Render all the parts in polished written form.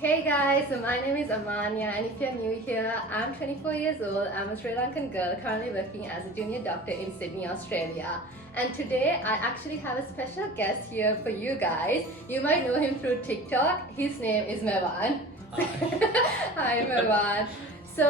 Hey guys, so my name is Amanya, and if you're new here, I'm 24 years old. I'm a Sri Lankan girl currently working as a junior doctor in Sydney, Australia. And today I actually have a special guest here for you guys. You might know him through TikTok. His name is Mewan. Hi. Hi Mewan. So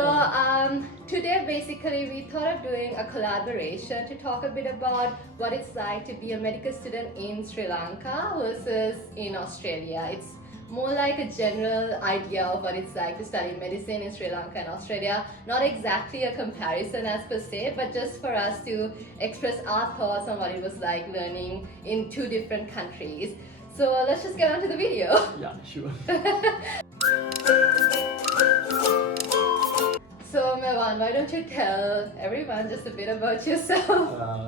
today basically we thought of doing a collaboration to talk a bit about what it's like to be a medical student in Sri Lanka versus in Australia. It's more like a general idea of what it's like to study medicine in Sri Lanka and Australia. Not exactly a comparison as per se, but just for us to express our thoughts on what it was like learning in two different countries. So let's just get on to the video. Yeah, sure. So Mewan, why don't you tell everyone just a bit about yourself?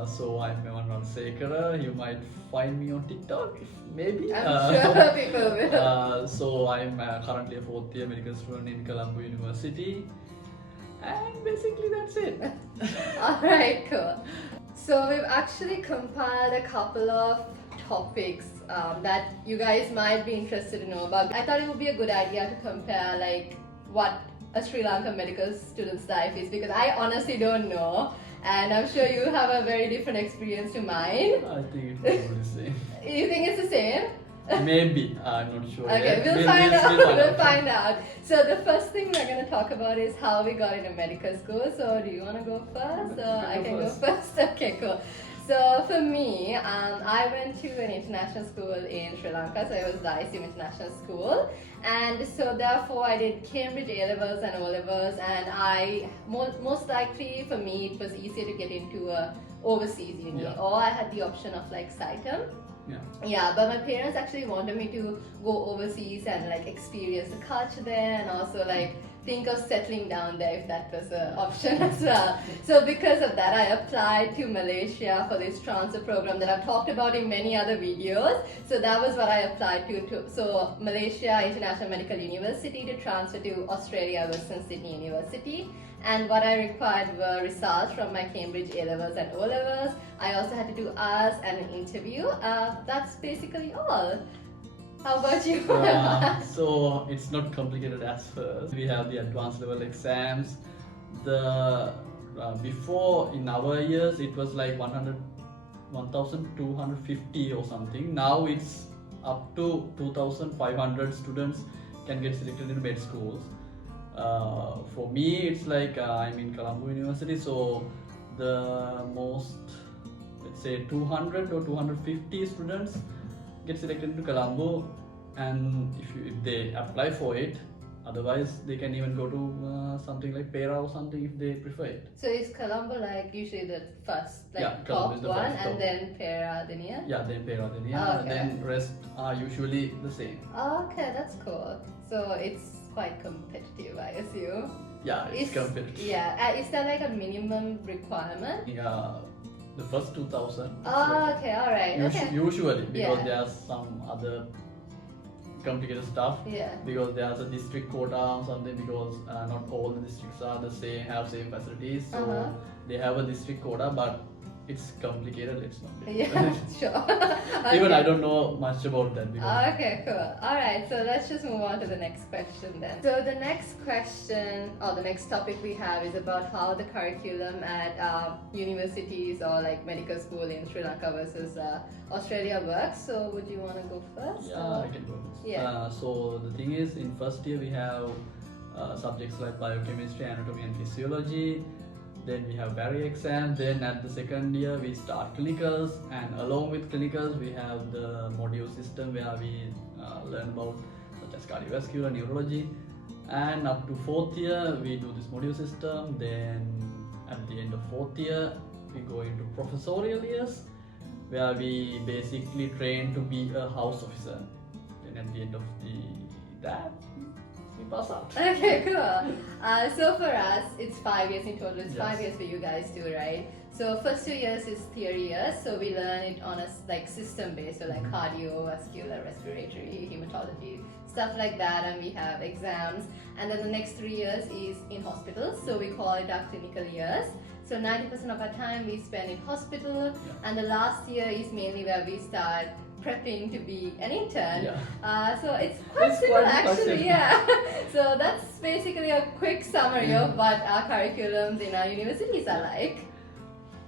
So I'm Mewan Ransekara. You might find me on TikTok, maybe. I'm sure people will. So I'm currently a fourth year medical student in Colombo University. And basically that's it. Alright, cool. So we've actually compiled a couple of topics that you guys might be interested to know about. I thought it would be a good idea to compare like what a Sri Lankan medical student's life is, because I honestly don't know, and I'm sure you have a very different experience to mine. I think it's probably the same. You think it's the same? Maybe, I'm not sure. Okay, yet. we'll find out. We'll find out. So the first thing we're going to talk about is how we got into medical school. So do you want to go first, or I can go first? Okay, cool. So for me, I went to an international school in Sri Lanka, so it was the ICM International School, and so therefore I did Cambridge A-levels and O-levels, and most likely for me it was easier to get into a overseas uni, or I had the option of like CITEM. Yeah, but my parents actually wanted me to go overseas and like experience the culture there, and also like think of settling down there if that was an option as well. So because of that, I applied to Malaysia for this transfer program that I've talked about in many other videos. So that was what I applied to. So Malaysia International Medical University to transfer to Australia Western Sydney University. And what I required were results from my Cambridge A-levels and O-levels. I also had to do IELTS and an interview. That's basically all. How about you? So it's not complicated as first. We have the advanced level exams. The before in our years it was like 1,250 or something. Now it's up to 2,500 students can get selected into med schools. For me, it's like I'm in Colombo University, so the most, let's say 200 or 250 students get selected into Colombo, and if they apply for it, otherwise they can even go to something like Pera or something if they prefer it. So is Colombo like usually the first, like Colombo top is the one, first and top. then Pera the near? Yeah, then Pera then Okay. then rest are usually the same. Okay, that's cool. So it's quite competitive, I assume. Yeah, it's competitive. Yeah, is there like a minimum requirement? Yeah, the first 2,000. Oh, okay, alright. Okay. Usually, because Yeah. there's some other complicated stuff. Yeah. Because there's a district quota or something, because not all the districts are the same, have same facilities. So they have a district quota, but it's complicated. It's not. Yeah, sure. Even Okay. I don't know much about that. Because Okay, cool. Alright, so let's just move on to the next question then. So the next question, or the next topic we have is about how the curriculum at universities or like medical school in Sri Lanka versus Australia works. So would you want to go first? Yeah, or? I can go first. Yeah. So the thing is, in first year we have subjects like biochemistry, anatomy and physiology. Then we have barrier exam. Then at the second year we start clinicals, and along with clinicals we have the module system where we learn about such as cardiovascular, neurology, and up to fourth year we do this module system. Then at the end of fourth year we go into professorial years, where we basically train to be a house officer. Then at the end of that we pass out. Okay, cool. So for us, it's 5 years in total. It's 5 Yes. years for you guys too, right? So first 2 years is theory years. So we learn it on a like system base, so like cardiovascular, respiratory, hematology, stuff like that, and we have exams. And then the next 3 years is in hospitals. So we call it our clinical years. So 90% of our time we spend in hospital, and the last year is mainly where we start prepping to be an intern. Yeah. So it's quite It's similar quite actually, quite yeah. So that's basically a quick summary of what our curriculums in our universities are like.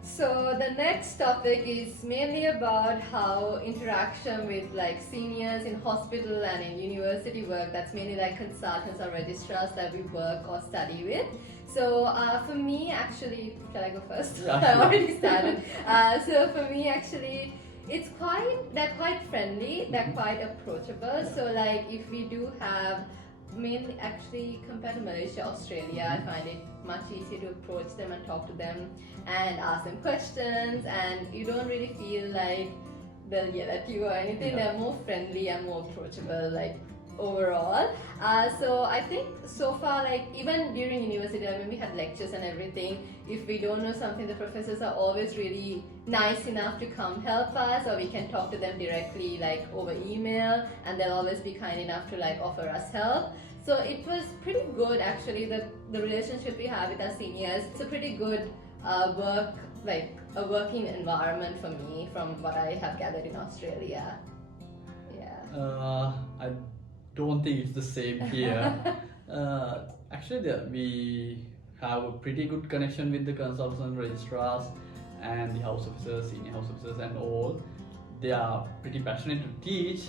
So the next topic is mainly about how interaction with like seniors in hospital and in university work. That's mainly like consultants or registrars that we work or study with. So for me actually, shall I go first? Yeah, I sure. already started. So for me actually, they're quite friendly, they're quite approachable. So like if we do have, mainly actually compared to Malaysia, Australia, I find it much easier to approach them and talk to them and ask them questions, and you don't really feel like they'll yell at you or anything. Yeah. They're more friendly and more approachable, like overall. So I think so far, like even during university, when we had lectures and everything, if we don't know something, the professors are always really nice enough to come help us, or we can talk to them directly like over email, and they'll always be kind enough to like offer us help. So it was pretty good actually, the relationship we have with our seniors. It's a pretty good working environment for me from what I have gathered in Australia. Yeah. I don't think it's the same here. Actually, we have a pretty good connection with the consultants and registrars and the house officers, senior house officers, and all. They are pretty passionate to teach,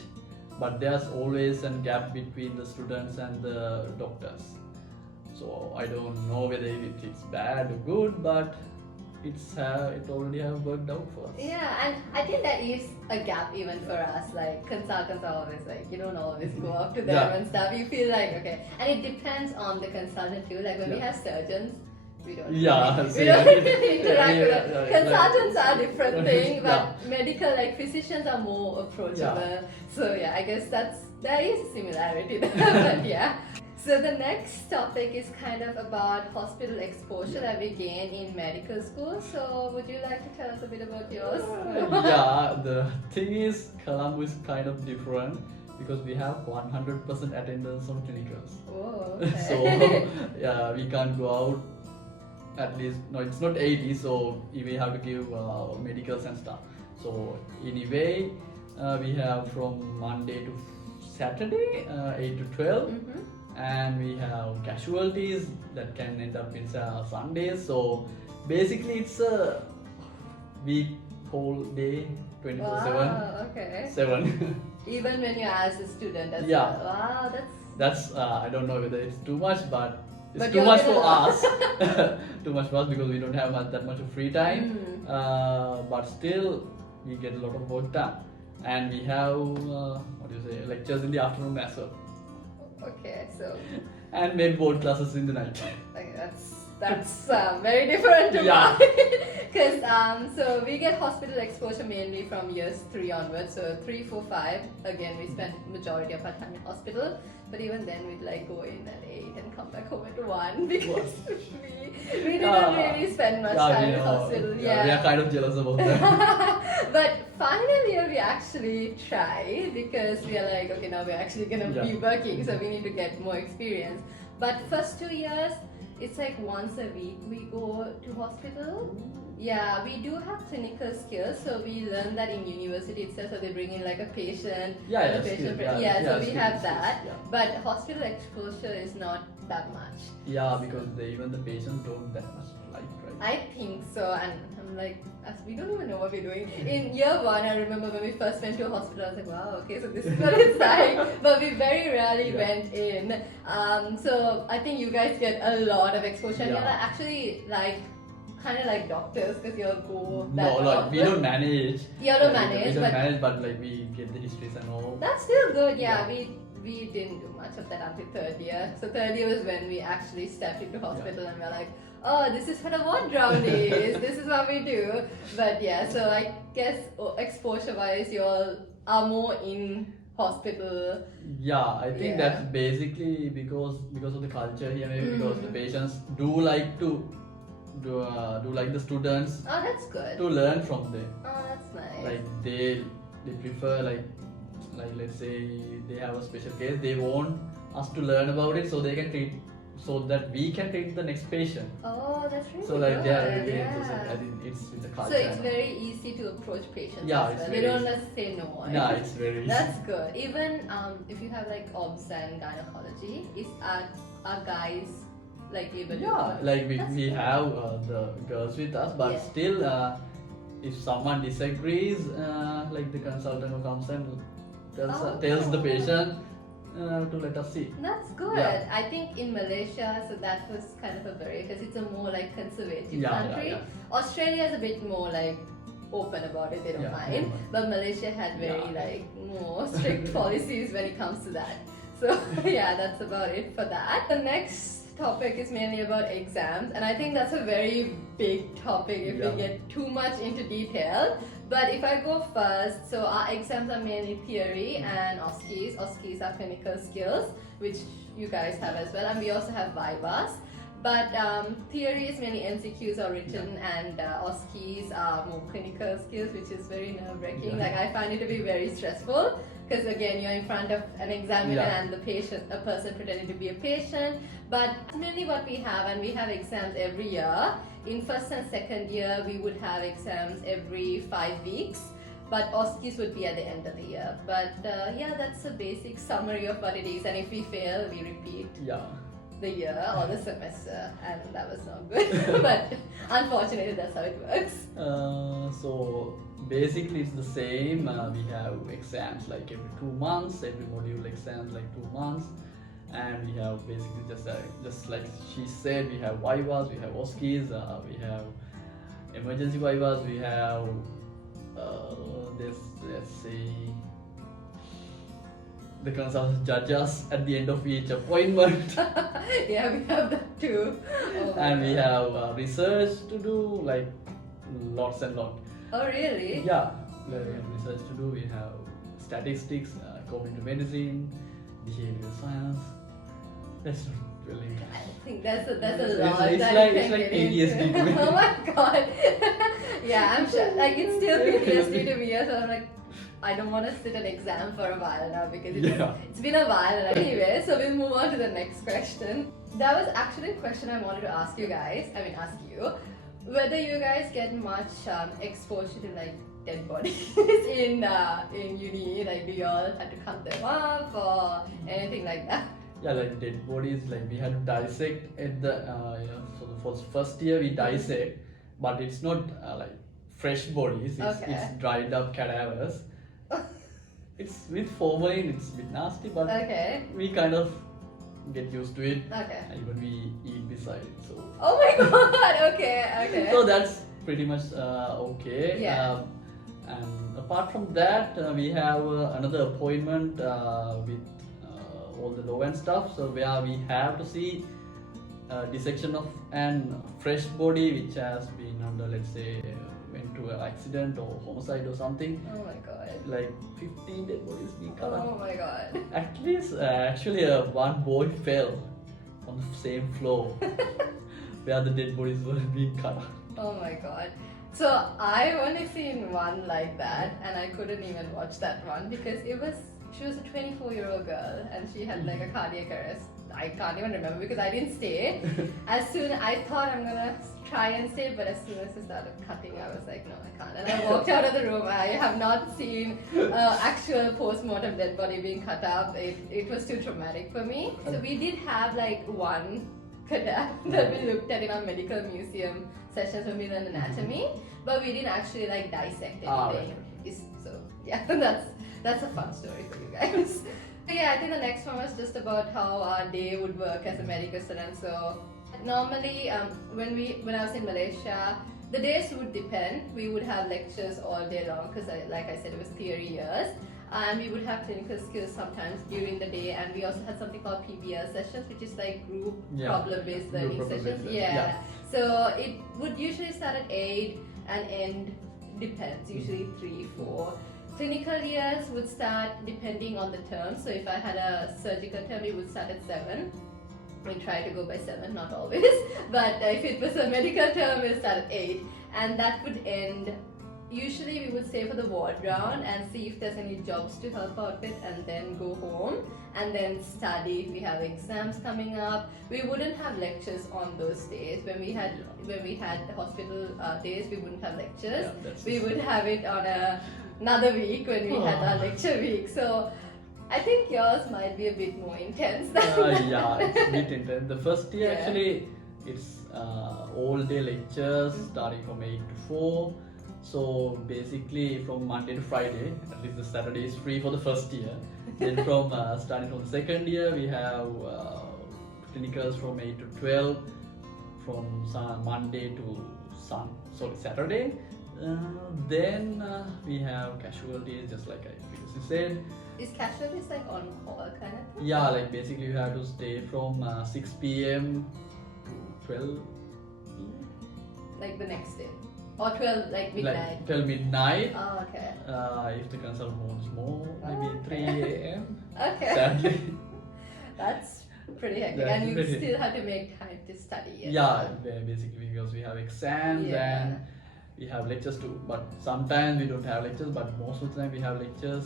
but there's always a gap between the students and the doctors. So I don't know whether it's bad or good, but it already have worked out for us. Yeah, and I think there is a gap even for us. Like consultants are always like, you don't always go up to them Yeah. and stuff. You feel like okay, and it depends on the consultant too. Like when we Yeah. have surgeons, we don't Yeah, really, we same. don't really interact with Yeah, them. yeah, Consultants like- are a different thing, but Yeah. medical like physicians are more approachable. So yeah, I guess there is a similarity there. But yeah. So the next topic is kind of about hospital exposure that we gain in medical school. So would you like to tell us a bit about yours? Yeah, the thing is, Colombo is kind of different because we have 100% attendance on clinicals. Oh, okay. So yeah, we can't go out. At least no, it's not 80. So we have to give medicals and stuff. So anyway, we have from Monday to Saturday, 8 to 12. Mhm. And we have casualties that can end up in Sundays. So basically, it's a week, whole day, 24/7. Wow, okay. 7. Even when you're as a student as Yeah. well. Wow, that's That's I don't know whether it's too much, but it's But too you're much gonna for love- us. Too much for us because we don't have that much of free time. But still, we get a lot of work done, and we have lectures in the afternoon as well, okay. So and main board classes in the night. like, that's very different to Yeah. mine. Because so we get hospital exposure mainly from years 3 onwards. So 3, 4, 5. Again, we spend majority of our time in hospital. But even then, we'd like go in at 8 and come back home at 1 because we didn't really spend much time in hospital. We are kind of jealous about that. But final year we actually try because we are like, okay, now we're actually gonna be Yeah. working, so we need to get more experience. But first 2 years, it's like once a week we go to hospital. Yeah, we do have clinical skills, so we learn that in university itself. So they bring in like a patient, Yeah, and yeah, a patient. skills, So we skills, have skills, that. yeah. But hospital exposure is not that much. Yeah, because even the patients don't that much like, right? I think so, and I'm like, we don't even know what we're doing. In year 1, I remember when we first went to a hospital, I was like, wow, okay, so this is what it's like. But we very rarely Yeah. went in. So I think you guys get a lot of exposure. And you're Yeah. like, actually like kind of like doctors because you'll go that No, like we often. don't manage. You don't Yeah, manage, we don't but manage, but like we get the histories and all. that's still good. Yeah, Yeah. we didn't do much of that until 3rd year. So 3rd year was when we actually stepped into hospital and we're like, oh, this is what a ward round is. This is what we do. But yeah, so I guess exposure-wise, you all are more in hospital. Yeah, I think Yeah. that's basically because of the culture here, maybe because the patients do like the students Oh, that's good. to learn from them. Oh, that's nice. Like they prefer like let's say they have a special case, they want us to learn about it so they can treat so that we can treat the next patient. Oh, that's really So like good. they are really yeah. interested. I think it's in the culture. So it's very easy to approach patients Yeah, as it's well. very They don't easy. just say no. Right? Yeah, it's very easy. That's good. Even if you have like obs and gynecology, are guys like able to? Yeah, like we That's we good. have the girls with us, but Yeah. still, if someone disagrees, like the consultant who comes and tells the Oh. patient to let us see. That's good. Yeah. I think in Malaysia, so that was kind of a barrier because it's a more like conservative Yeah, country. yeah. Australia is a bit more like open about it, they don't Yeah, mind. open. But Malaysia had very Yeah. like more strict policies when it comes to that. So yeah, that's about it for that. The next topic is mainly about exams, and I think that's a very big topic if Yeah. we get too much into detail. But if I go first, so our exams are mainly theory and OSCEs. OSCEs are clinical skills, which you guys have as well, and we also have vivas. But theory is mainly MCQs or written, and OSCEs are more clinical skills, which is very nerve-wracking. Yeah. Like I find it to be very stressful because again, you're in front of an examiner Yeah. and the patient, a person pretending to be a patient. But mainly what we have, and we have exams every year. In first and second year, we would have exams every 5 weeks. But OSCEs would be at the end of the year. But yeah, that's a basic summary of what it is. And if we fail, we repeat Yeah. the year or the semester, and that was not good. But unfortunately, that's how it works. So basically it's the same. We have exams like every 2 months, every module exams like 2 months, and we have basically just like she said, we have vivas, we have OSCEs, we have emergency vivas, we have this, let's say, the consultant judges at the end of each appointment. Yeah, we have that too. Oh my And we God. have research to do, like lots and lots. Oh really? Yeah, we have research to do. We have statistics, cognitive medicine, behavioral science. That's not really. I think that's a It's- lot. it's that like- you it's can like get ADHD into. to me. Oh my god. Yeah, I'm sure. Like it's still PTSD to me, so I'm like, I don't want to sit an exam for a while now because Yeah. it's been a while. Anyway, so we'll move on to the next question. That was actually a question I wanted to ask you guys. I mean, ask you whether you guys get much exposure to like dead bodies in uni. Like, do you all have to cut them up or anything like that? Yeah, like dead bodies. Like we had to dissect at the so for the first year we dissect, but it's not like fresh bodies. Okay. It's dried up cadavers. It's with formalin. It's a bit nasty, but Okay. we kind of get used to it. Okay. And even we eat beside it. So Oh my god. Okay. Okay. so that's pretty much okay. Yeah. And apart from that, we have another appointment with all the law and stuff. So where we have to see dissection of an fresh body which has been under, let's say, went to an accident or homicide or something. Oh my god. Like 15 dead bodies being cut up. Oh my god. At least, actually, one boy fell on the same floor where the dead bodies were being cut up. Oh my god. So I've only seen one like that, and I couldn't even watch that one because she was a 24-year-old girl and she had like a cardiac arrest. I can't even remember because I didn't stay. I thought I'm gonna try and stay, but as soon as I started cutting, I was like, no, I can't. And I walked out of the room. I have not seen actual post-mortem dead body being cut up. It was too traumatic for me. So we did have like one cadaver that we looked at in our medical museum sessions when we learned anatomy, but we didn't actually like dissect anything. So yeah, that's a fun story for you guys. So yeah, I think the next one was just about how our day would work as a medical student. So normally, when I was in Malaysia, the days would depend. We would have lectures all day long because, like I said, it was theory years. And we would have clinical skills sometimes during the day, and we also had something called PBL sessions, which is like group problem-based learning problem-based sessions. learning, Yeah. yeah. So it would usually start at 8 and end depends, usually 3, 4. Clinical years would start depending on the term. So if I had a surgical term, it would start at 7. We try to go by 7, not always. But if it was a medical term, it would start at 8. And that would end usually we would stay for the ward round and see if there's any jobs to help out with, and then go home and then study if we have exams coming up. We wouldn't have lectures on those days. When we had the hospital days, we wouldn't have lectures. We would have it on another week when we had our lecture week. So I think yours might be a bit more intense than yeah, it's a bit intense. The first year Yeah. actually, it's all day lectures starting from 8 to 4. So basically from Monday to Friday, at least the Saturday is free for the first year. Then from starting from the second year, we have clinicals from 8 to 12, from Monday to Saturday. Then we have casualties, just like I previously said. Is casualties like on call kind of? Yeah, like basically you have to stay from 6 p.m. to 12 p.m. Like the next day? Or 12, like midnight? Like till midnight. Oh, okay. If the consultant wants more, maybe Oh, 3 okay. a.m. Okay. Sadly. That's pretty hectic. That's And you pretty- still have to make time to study. as Yeah, well. basically because we have exams Yeah. and we have lectures too. But sometimes we don't have lectures, but most of the time we have lectures.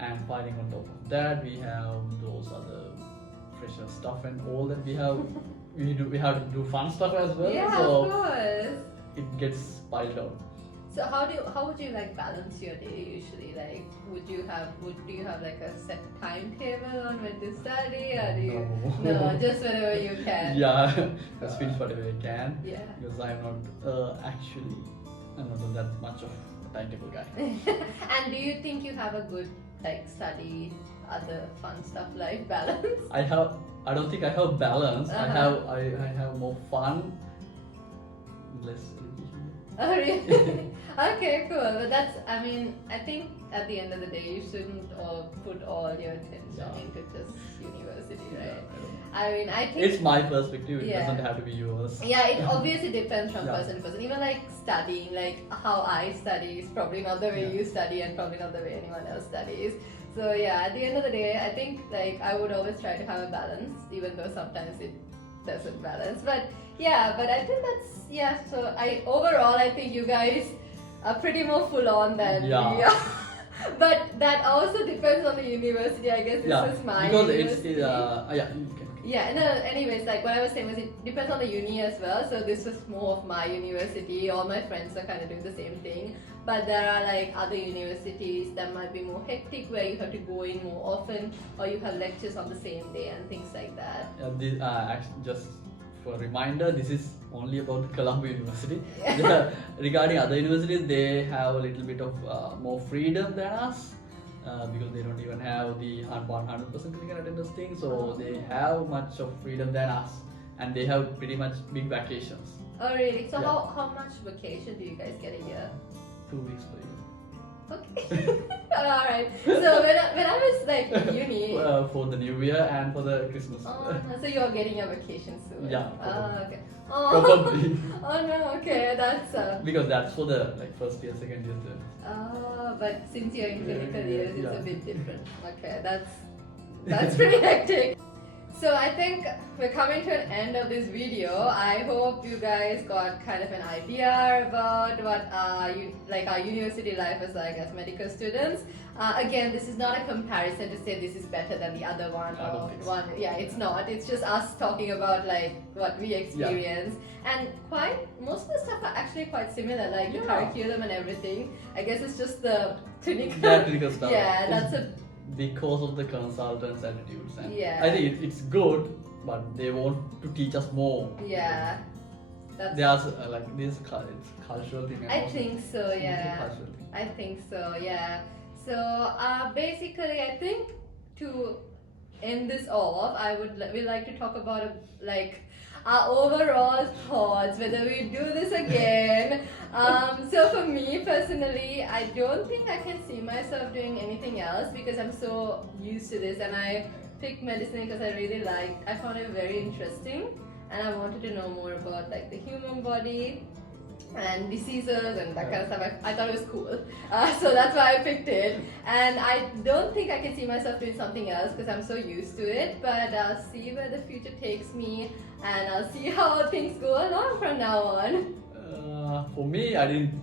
And filing on top of that, we have those other fresher stuff and all that we have. We have to do fun stuff as well. Yeah, so of course. it gets piled on. So how would you like balance your day usually? Like do you have like a set timetable on when to study, or do you No. just whenever you can? Yeah, just finish whatever I can. Yeah. Because I'm not I'm not that much of a timetable guy. And do you think you have a good like study, other fun stuff life balance? I don't think I have balance. Uh-huh. I have more fun, less education. Oh really? Okay, cool. But I think at the end of the day you shouldn't put all your attention Yeah. into just university, Yeah, right? I don't know. I think It's my perspective. It Yeah. doesn't have to be yours. yeah, it obviously depends from Yeah. person to person. Even like studying, like how I study is probably not the way Yeah. you study and probably not the way anyone else studies. So yeah, at the end of the day, I think like I would always try to have a balance, even though sometimes it doesn't balance. But yeah, but I think that's so overall I think you guys are pretty more full on than Yeah. we are. But that also depends on the university, I guess. This is my because university. you can. Yeah, no, anyways, like what I was saying was it depends on the uni as well. So this was more of my university. All my friends are kind of doing the same thing. But there are like other universities that might be more hectic where you have to go in more often, or you have lectures on the same day and things like that. Actually, just for a reminder, this is only about the Colombo University. Yeah. Regarding other universities, they have a little bit of more freedom than us. Because they don't even have the 100% clinical attendance thing, so they have much of freedom than us, and they have pretty much big vacations. Oh really? So Yeah. how much vacation do you guys get a year? 2 weeks per year. Okay. Alright. So when I was like in uni. For the New Year and for the Christmas. Oh, so you're getting a vacation soon? Yeah, Oh, probably. okay. Oh. Probably. Oh no, okay, that's Because that's for the first year, second year, third. but since you're in clinical years, it's Yeah. a bit different. Okay, that's pretty hectic. So I think we're coming to an end of this video. I hope you guys got kind of an idea about what our university life is like as medical students. Again, this is not a comparison to say this is better than the other one. I don't or think so. one. Yeah, it's not. It's just us talking about like what we experience, and most of the stuff are actually quite similar, like the Yeah. curriculum and everything. I guess it's just the clinical. That clinical stuff. Yeah, It's that's a because of the consultants' attitudes. And Yeah. I think it's good, but they want to teach us more. yeah. That's There's it's cultural thing. and I also think so, it's a yeah. cultural thing. I think so, yeah. So basically, I think to end this off, we like to talk about our overall thoughts, whether we do this again. So for me personally, I don't think I can see myself doing anything else because I'm so used to this, and I picked medicine because I found it very interesting, and I wanted to know more about like the human body and diseases and that kind of stuff. I thought it was cool, so that's why I picked it. And I don't think I can see myself doing something else because I'm so used to it, but I'll see where the future takes me, and I'll see how things go along from now on. For me, I didn't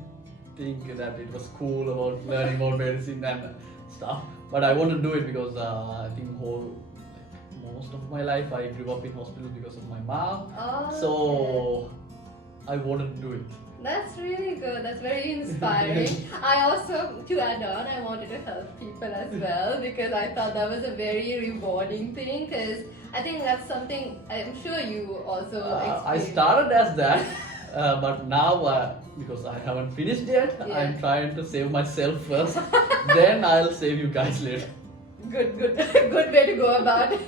think that it was cool about learning about medicine and stuff. But I want to do it because I think most of my life I grew up in hospitals because of my mom. Oh, So I wanted to do it. that's really good. That's very inspiring. I also, to add on, I wanted to help people as well because I thought that was a very rewarding thing. Because I think that's something I'm sure you also I experienced. started as that, but now because I haven't finished yet, Yeah. I'm trying to save myself first. Then I'll save you guys later. Good, good way to go about it.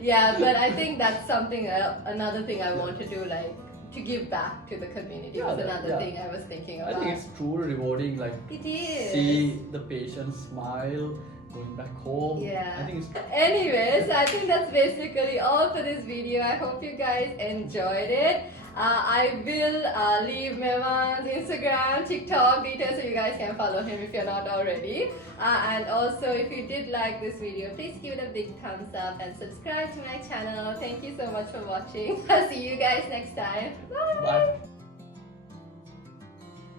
Yeah, but I think that's something, another thing I want to do, like to give back to the community was another thing I was thinking about. I think it's truly rewarding, like It is. see the patient smile going back home. Yeah. I think it's Anyways, I think that's basically all for this video. I hope you guys enjoyed it. I will leave Mewan's Instagram, TikTok details so you guys can follow him if you're not already. And also, if you did like this video, please give it a big thumbs up and subscribe to my channel. Thank you so much for watching. I'll see you guys next time. Bye. bye.